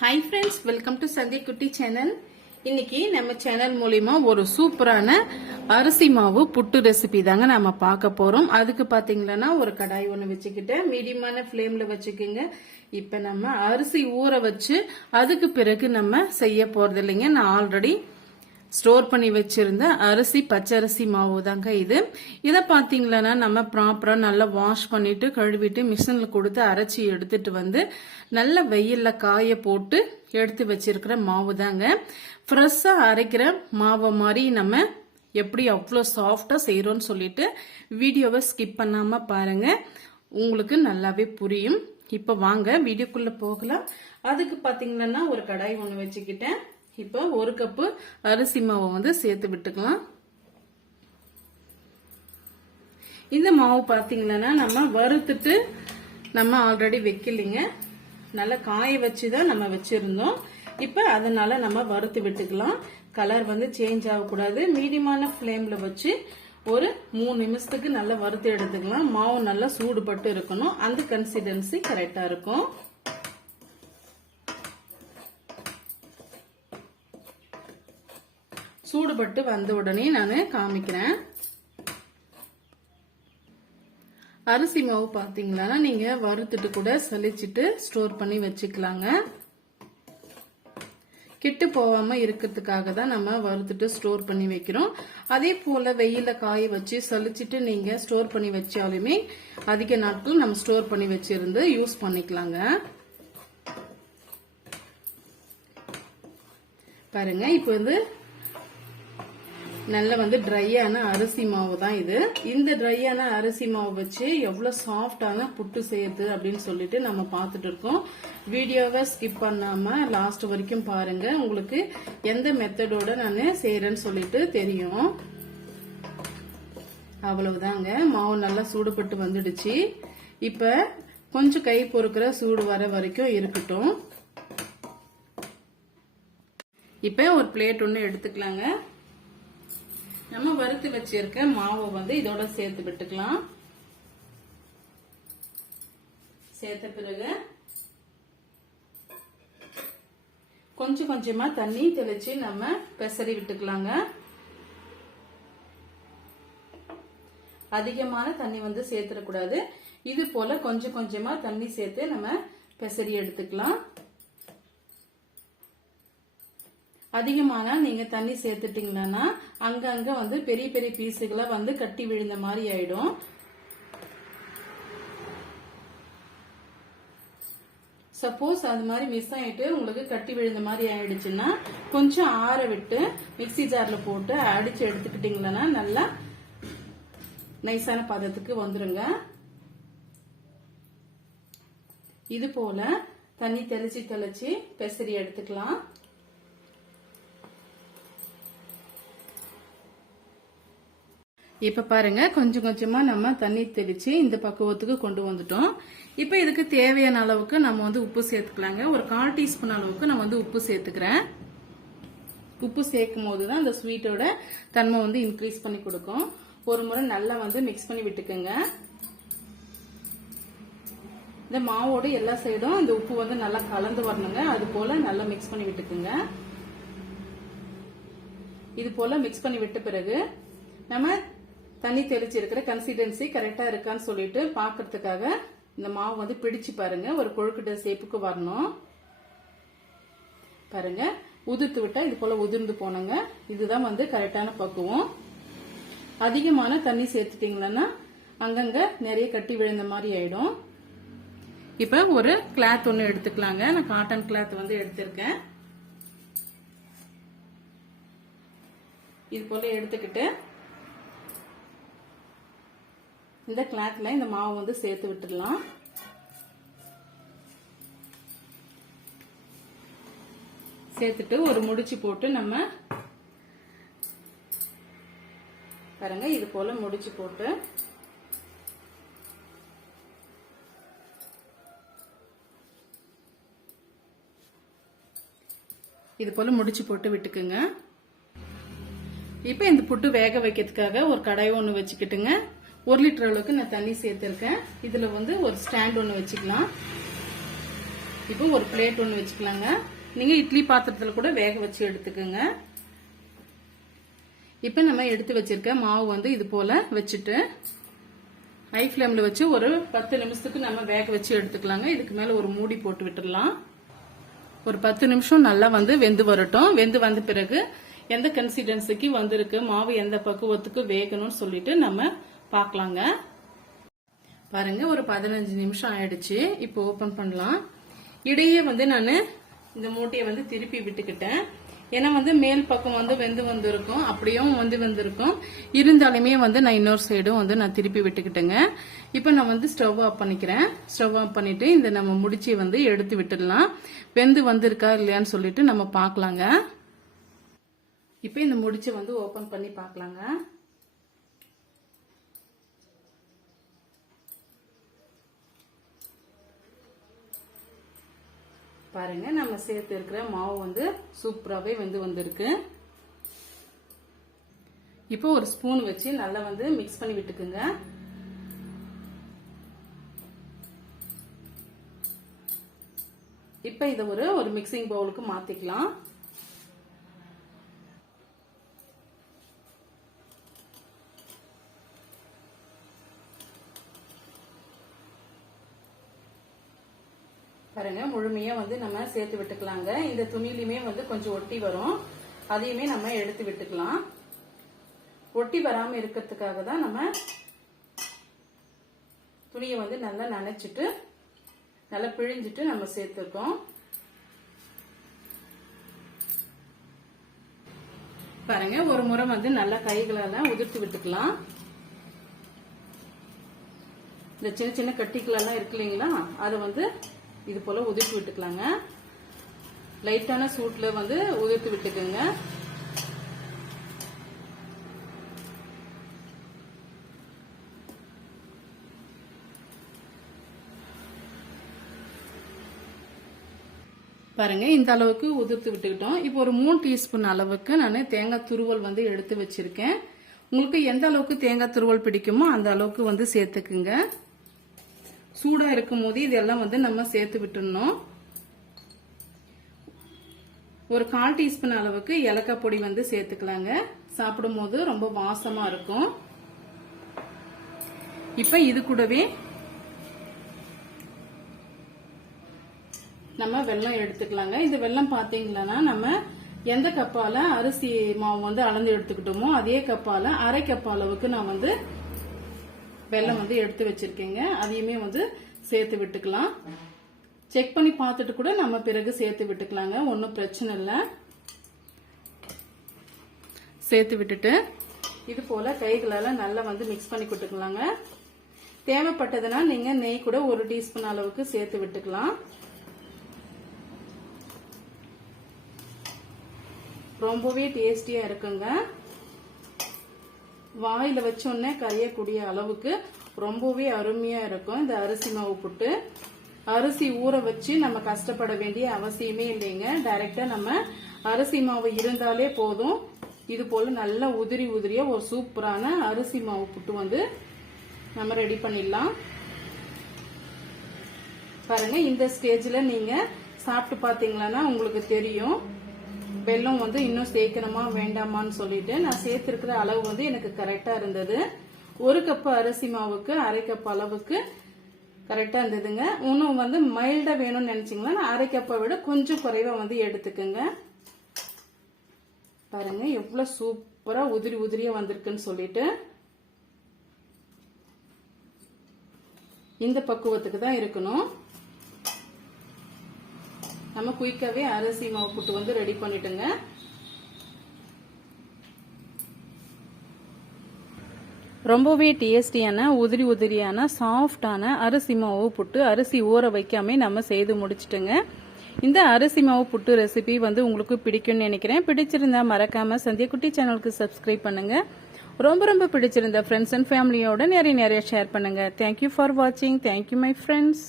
Hi friends welcome to சந்தி குட்டி channel இன்னைக்கு நம்ம சேனல் மூலியமா ஒரு சூப்பரான அரிசி மாவு புட்டு ரெசிபி தாங்க நம்ம பார்க்க போறோம். அதுக்கு பாத்தீங்கன்னா ஒரு கடாய் ஒன்று வச்சுக்கிட்டு மீடியமான ஃப்ளேம்ல வச்சுக்கோங்க. இப்ப நம்ம அரிசி ஊற வச்சு அதுக்கு பிறகு நம்ம செய்ய போறது இல்லைங்க நான் ஆல்ரெடி ஸ்டோர் பண்ணி வச்சிருந்த அரிசி பச்சரிசி மாவு தாங்க இது. இதை பார்த்தீங்களன்னா நம்ம ப்ராப்பராக நல்லா வாஷ் பண்ணிட்டு கழுவிட்டு மிஷினில் கொடுத்து அரைச்சி எடுத்துட்டு வந்து நல்ல வெயிலில் காய போட்டு எடுத்து வச்சிருக்கிற மாவு தாங்க ஃப்ரெஷ்ஷாக அரைக்கிற மாவை மாதிரி நம்ம எப்படி அவ்வளோ சாஃப்டாக செய்கிறோன்னு சொல்லிட்டு வீடியோவை ஸ்கிப் பண்ணாமல் பாருங்க. உங்களுக்கு நல்லாவே புரியும். இப்போ வாங்க வீடியோக்குள்ளே போகலாம். அதுக்கு பார்த்தீங்கன்னா ஒரு கடாய் ஒன்று வச்சுக்கிட்டேன். இப்போ ஒரு கப்பு அரிசி மாவை வந்து சேர்த்து விட்டுக்கலாம். இந்த மாவு பார்த்தீங்கன்னா நம்ம வறுத்துட்டு நம்ம ஆல்ரெடி வைக்கலைங்க. நல்லா காய வச்சு தான் நம்ம வச்சிருந்தோம். இப்போ அதனால நம்ம வறுத்து விட்டுக்கலாம். கலர் வந்து சேஞ்ச் ஆகக்கூடாது. மீடியமான ஃப்ளேமில் வச்சு ஒரு மூணு நிமிஷத்துக்கு நல்லா வறுத்து எடுத்துக்கலாம். மாவு நல்லா சூடுபட்டு இருக்கணும். அந்த கன்சிஸ்டன்சி கரெக்டாக இருக்கும். சூடுபட்டு வந்த உடனே நான் காமிக்கிறேன். அரிசி மாவு பார்த்தீங்களா நீங்கள் வறுத்துட்டு கூட சலிச்சிட்டு ஸ்டோர் பண்ணி வச்சுக்கலாங்க. கெட்டு போகாமல் இருக்கிறதுக்காக தான் நம்ம வறுத்துட்டு ஸ்டோர் பண்ணி வைக்கிறோம். அதே போல் வெயிலில் காய வச்சு சலிச்சிட்டு நீங்கள் ஸ்டோர் பண்ணி வச்சாலுமே அதிக நாட்கள் நம்ம ஸ்டோர் பண்ணி வச்சிருந்து யூஸ் பண்ணிக்கலாங்க. பாருங்க இப்போ வந்து நல்ல வந்து ட்ரையான அரிசி மாவு தான் இது. இந்த ட்ரையான அரிசி மாவு வச்சு எவ்வளவு சாஃப்டான புட்டு செய்யுது அப்படின்னு சொல்லிட்டு நம்ம பார்த்துட்டு இருக்கோம். வீடியோவை ஸ்கிப் பண்ணாம லாஸ்ட் வரைக்கும் பாருங்க. உங்களுக்கு எந்த மெத்தடோட நான் செய்யறேன்னு சொல்லிட்டு தெரியும். அவ்வளவுதாங்க. மாவு நல்லா சூடுபட்டு வந்துடுச்சு. இப்ப கொஞ்சம் கை பொறுக்கிற சூடு வர வரைக்கும் இருக்கட்டும். இப்ப ஒரு பிளேட் ஒன்று எடுத்துக்கலாங்க. நம்ம வறுத்து வச்சிருக்க மாவை வந்து இதோட சேர்த்து விட்டுக்கலாம். சேர்த்த பிறகு கொஞ்சம் கொஞ்சமா தண்ணி தெளிச்சு நம்ம பெசரி விட்டுக்கலாங்க. அதிகமான தண்ணி வந்து சேர்த்துடக்கூடாது. இது போல கொஞ்சம் கொஞ்சமா தண்ணி சேர்த்து நம்ம பெசரி எடுத்துக்கலாம். அதிகமான நீங்க தண்ணி சேர்த்துட்டீங்கன்னா அங்கங்க வந்து பெரிய பெரிய பீஸுகளை வந்து கட்டி விழுந்த மாதிரி ஆயிடும். சப்போஸ் அது மாதிரி மிஸ் ஆயிட்டு உங்களுக்கு கட்டி விழுந்த மாதிரி ஆயிடுச்சுன்னா கொஞ்சம் ஆற விட்டு மிக்சி ஜார்ல போட்டு அடிச்சு எடுத்துக்கிட்டீங்கன்னா நல்லா நைஸான பதத்துக்கு வந்துருங்க. இது போல தண்ணி தெளிச்சு தெளிச்சு பெசரி எடுத்துக்கலாம். இப்ப பாருங்க கொஞ்சம் கொஞ்சமா நம்ம தண்ணி தெளிச்சு இந்த பக்குவத்துக்கு கொண்டு வந்துட்டோம். இப்ப இதுக்கு தேவையான அளவுக்கு நம்ம வந்து உப்பு சேர்த்துக்கலாங்க. ஒரு கால் டீஸ்பூன் அளவுக்கு நான் வந்து உப்பு சேர்த்துக்கிறேன். உப்பு சேர்க்கும் போது தான் அந்த ஸ்வீட்டோட தன்மை வந்து இன்க்ரீஸ் பண்ணி கொடுக்கும். ஒரு முறை நல்லா வந்து மிக்ஸ் பண்ணி விட்டுக்கோங்க. இந்த மாவோட எல்லா சைடும் இந்த உப்பு வந்து நல்லா கலந்து வரணுங்க. அது போல நல்லா மிக்ஸ் பண்ணி விட்டுக்குங்க. இது போல மிக்ஸ் பண்ணி விட்ட பிறகு நம்ம தண்ணி தெளிச்சு இருக்கிற கன்சிஸ்டன்சி கரெக்டா இருக்கான்னு சொல்லிட்டு பாக்குறதுக்காக இந்த மாவு வந்து பிடிச்சு பாருங்க. ஒரு கொழுக்கட்டை சேப்புக்கு வரணும். பாருங்க. உதிர்த்து விட்டா இது போல உதிர்ந்து போனங்க இதுதான் வந்து கரெக்டான பக்குவம். அதிகமான தண்ணி சேர்த்துட்டீங்களன்னா அங்கங்க நிறைய கட்டி விழுந்த மாதிரி ஆயிடும். இப்ப ஒரு கிளாத் ஒன்று எடுத்துக்கலாங்க. நான் காட்டன் கிளாத் வந்து எடுத்திருக்கேன். இது போல எடுத்துக்கிட்டு இந்த கிளாத்ல இந்த மாவு வந்து சேர்த்து விட்டுடலாம். சேர்த்துட்டு ஒரு முடிச்சு போட்டு நம்ம பாருங்க இது போல முடிச்சு போட்டு இது போல முடிச்சு போட்டு விட்டுக்குங்க. இப்போ இந்த புட்டு வேக வைக்கிறதுக்காக ஒரு கடாய் ஒன்று வச்சுக்கிட்டுங்க. ஒரு லிட்டர் அளவுக்கு நான் தண்ணி சேர்த்துருக்கேன். இதில் வந்து ஒரு ஸ்டாண்ட் ஒன்று வச்சுக்கலாம். இப்போ ஒரு பிளேட் ஒன்று வச்சுக்கலாங்க. நீங்கள் இட்லி பாத்திரத்தில் கூட வேக வச்சு எடுத்துக்கோங்க. இப்போ நம்ம எடுத்து வச்சிருக்க மாவு வந்து இது போல் வச்சுட்டு ஹை ஃப்ளேமில் வச்சு ஒரு பத்து நிமிஷத்துக்கு நம்ம வேக வச்சு எடுத்துக்கலாங்க. இதுக்கு மேலே ஒரு மூடி போட்டு விட்டுடலாம். ஒரு பத்து நிமிஷம் நல்லா வந்து வெந்து வரட்டும். வெந்து வந்த பிறகு எந்த கன்சிஸ்டன்சிக்கு வந்திருக்கு மாவு எந்த பக்குவத்துக்கு வேகணும்னு சொல்லிட்டு நம்ம பார்க்கலாங்க. பாருங்க ஒரு பதினஞ்சு நிமிஷம் ஆயிடுச்சு. இப்போ ஓபன் பண்ணலாம். இடையே வந்து நான் இந்த மூட்டையை வந்து திருப்பி விட்டுக்கிட்டேன். ஏன்னா வந்து மேல் பக்கம் வந்து வெந்து வந்திருக்கும் அப்படியும் வந்து வந்திருக்கும். இருந்தாலுமே வந்து நான் இன்னொரு சைடும் வந்து நான் திருப்பி விட்டுக்கிட்டேங்க. இப்போ நான் வந்து ஸ்டவ் ஆஃப் பண்ணிக்கிறேன். ஸ்டவ் ஆஃப் பண்ணிட்டு இந்த நம்ம முடிச்சி வந்து எடுத்து விட்டுடலாம். வெந்து வந்திருக்கா இல்லையான்னு சொல்லிட்டு நம்ம பார்க்கலாங்க. இப்போ இந்த முடிச்சை வந்து ஓப்பன் பண்ணி பார்க்கலாங்க. பாருங்க நம்ம சேர்த்து இருக்கிற மாவு வந்து சூப்பராகவே வந்து வந்திருக்கு. இப்போ ஒரு ஸ்பூன் வச்சு நல்லா வந்து மிக்ஸ் பண்ணி விட்டுக்குங்க. இப்போ இதை ஒரு ஒரு மிக்சிங் பவுலுக்கு மாற்றிக்கலாம் பாருங்க முழுமையா வந்து நம்ம சேர்த்து விட்டுக்கலாங்க. இந்த துணிலையுமே வந்து கொஞ்சம் ஒட்டி வரும். அதையுமே நம்ம எடுத்து விட்டுக்கலாம். ஒட்டி வராம இருக்கிறதுக்காக தான் நம்ம துணியை வந்து நல்லா நனைச்சிட்டு நல்லா பிழிஞ்சிட்டு நம்ம சேர்த்துருக்கோம். பாருங்க ஒரு முறை வந்து நல்லா கைகளால உதிர்த்து விட்டுக்கலாம். இந்த சின்ன சின்ன கட்டிகளெல்லாம் இருக்கு இல்லைங்களா? அதை வந்து இது போல உதிர்த்து விட்டுக்கலாங்க. லைட்டான சூட்ல வந்து உதிர்த்து விட்டுக்குங்க. பாருங்க இந்த அளவுக்கு உதிர்த்து விட்டுக்கிட்டோம். இப்போ ஒரு மூணு டீஸ்பூன் அளவுக்கு நான் தேங்காய் துருவல் வந்து எடுத்து வச்சிருக்கேன். உங்களுக்கு எந்த அளவுக்கு தேங்காய் துருவல் பிடிக்குமோ அந்த அளவுக்கு வந்து சேர்த்துக்குங்க. சூடா இருக்கும் போது இதெல்லாம் வந்து நம்ம சேர்த்து விட்டுடணும். ஒரு கால் டீஸ்பூன் அளவுக்கு ஏலக்காய் பொடி வந்து சேர்த்துக்கலாங்க. சாப்பிடும் போது ரொம்ப வாசமா இருக்கும். இப்ப இது கூடவே நம்ம வெல்லம் எடுத்துக்கலாங்க. இந்த வெல்லம் பாத்தீங்கன்னா நம்ம எந்த கப்பால அரிசி மாவு வந்து அளந்து எடுத்துக்கிட்டோமோ அதே கப்பால அரை கப் அளவுக்கு நான் வந்து வெல்லம் வந்து எடுத்து வச்சிருக்கீங்க. அதையுமே வந்து சேர்த்து விட்டுக்கலாம். செக் பண்ணி பார்த்துட்டு கூட நம்ம பிறகு சேர்த்து விட்டுக்கலாங்க. ஒன்றும் பிரச்சனை இல்லை. சேர்த்து விட்டுட்டு இது போல கைகளால நல்லா வந்து மிக்ஸ் பண்ணி கொடுத்துக்கலாங்க. தேவைப்பட்டதுன்னா நீங்க நெய் கூட ஒரு டீஸ்பூன் அளவுக்கு சேர்த்து விட்டுக்கலாம். ரொம்பவே டேஸ்டியா இருக்குங்க. வாயில வச்சோடனே கரையக்கூடிய அளவுக்கு ரொம்பவே அருமையா இருக்கும். இந்த அரிசி மாவு புட்டு. அரிசி ஊற வச்சு நம்ம கஷ்டப்பட வேண்டிய அவசியமே இல்லைங்க. டைரக்டா நம்ம அரிசி மாவு இருந்தாலே போதும். இது போல நல்லா உதிரி உதிரியா ஒரு சூப்பரான அரிசி மாவு புட்டு வந்து நம்ம ரெடி பண்ணிடலாம். பாருங்க இந்த ஸ்டேஜ்ல நீங்க சாப்பிட்டு பாத்தீங்களா உங்களுக்கு தெரியும். வெல்லம் வந்து இன்னும் சேர்க்கணுமா வேண்டாமான்னு சொல்லிட்டு நான் சேர்த்துருக்கிற அளவு வந்து எனக்கு கரெக்டாக இருந்தது. ஒரு கப்பு அரிசி மாவுக்கு அரை கப் அளவுக்கு கரெக்டாக இருந்ததுங்க. இன்னும் வந்து மைல்டாக வேணும்னு நினைச்சீங்களா அரை கப்பை விட கொஞ்சம் குறைவாக வந்து எடுத்துக்கோங்க. பாருங்க எவ்வளோ சூப்பராக உதிரி உதிரியாக வந்திருக்குன்னு சொல்லிட்டு. இந்த பக்குவத்துக்கு தான் இருக்கணும். நம்ம குயிக்காவே அரிசி மாவு புட்டு வந்து ரெடி பண்ணிட்டுங்க. ரொம்பவே டேஸ்டியான உதிரி உதிரியான சாஃப்டான அரிசி மாவு புட்டு அரிசி ஊற வைக்காம நம்ம செய்து முடிச்சிட்டுங்க. இந்த அரிசி மாவு புட்டு ரெசிபி வந்து உங்களுக்கு பிடிக்கும்னு நினைக்கிறேன். பிடிச்சிருந்தா மறக்காம சந்தியக்குட்டி சேனலுக்கு சப்ஸ்கிரைப் பண்ணுங்க. ரொம்ப ரொம்ப பிடிச்சிருந்த ஃப்ரெண்ட்ஸ் அண்ட் ஃபேமிலியோட நிறைய நிறைய ஷேர் பண்ணுங்க. தேங்க்யூ ஃபார் வாட்சிங் தேங்க்யூ மை ஃப்ரெண்ட்ஸ்